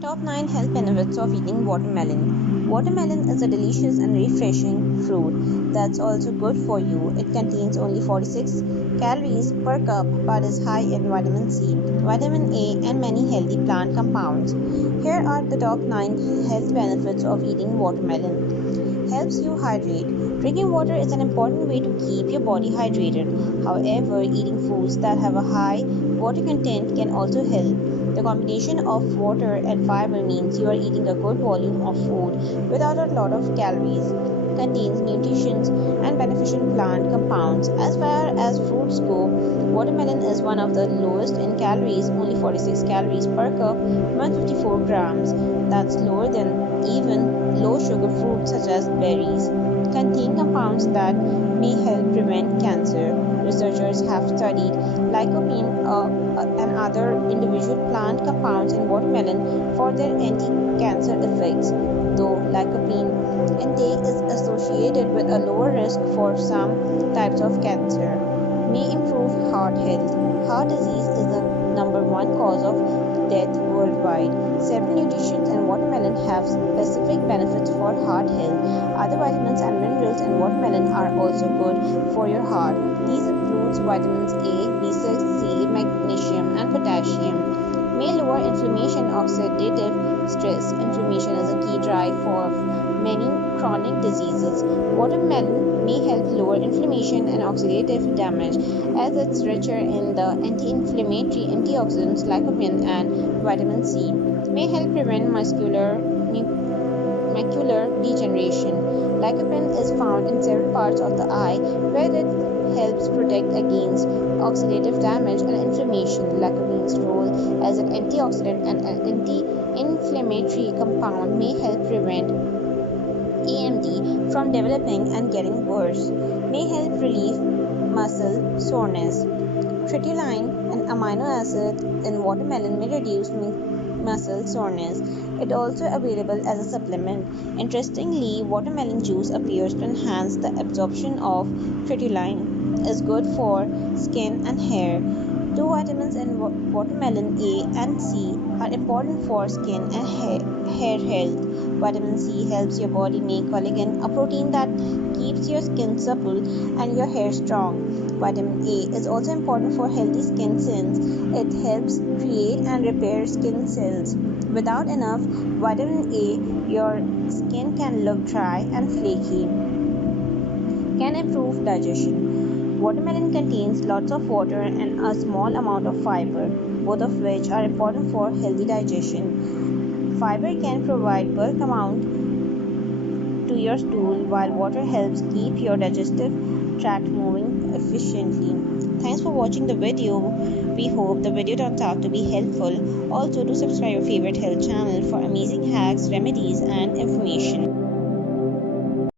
Top 9 health benefits of eating watermelon. Watermelon is a delicious and refreshing fruit that's also good for you. It contains only 46 calories per cup but is high in vitamin C, vitamin A, and many healthy plant compounds. Here are the top 9 health benefits of eating watermelon. Helps you hydrate. Drinking water is an important way to keep your body hydrated. However, eating foods that have a high water content can also help. The combination of water and fiber means you are eating a good volume of food without a lot of calories. Contains nutrients and beneficial plant compounds. As far as fruits go, watermelon is one of the lowest in calories, only 46 calories per cup, 154 grams. That's lower than even low sugar fruits such as berries. Contain compounds that may help prevent cancer. Researchers have studied lycopene and other individual plant compounds in watermelon for their anti-cancer effects. Though lycopene intake is associated with a lower risk for some types of cancer, may improve heart health. Heart disease is the number one cause of death worldwide. Several nutrients in watermelon have specific benefits for heart health. Other vitamins and minerals in watermelon are also good for your heart. These include vitamins A, B6, C, magnesium, and potassium. May lower inflammation, oxidative stress. Inflammation is a key driver for many chronic diseases. Watermelon may help lower inflammation and oxidative damage as it's richer in the anti-inflammatory antioxidants lycopene and vitamin C. May help prevent macular degeneration. Lycopene is found in several parts of the eye where it helps protect against oxidative damage and inflammation. Lycopene's role as an antioxidant and an anti-inflammatory compound may help prevent AMD from developing and getting worse. May help relieve muscle soreness. Tritulline, an amino acid in watermelon, may reduce muscle soreness. It also available as a supplement. Interestingly, watermelon juice appears to enhance the absorption of tritulline. Is good for skin and hair. Two vitamins in watermelon, A and C, are important for skin and hair health. Vitamin C helps your body make collagen, a protein that keeps your skin supple and your hair strong. Vitamin A is also important for healthy skin since it helps create and repair skin cells. Without enough vitamin A, your skin can look dry and flaky. Can improve digestion. Watermelon contains lots of water and a small amount of fiber, both of which are important for healthy digestion. Fiber can provide bulk amount to your stool, while water helps keep your digestive tract moving efficiently. Thanks for watching the video. We hope the video turns out to be helpful. Also, do subscribe your favorite health channel for amazing hacks, remedies, and information.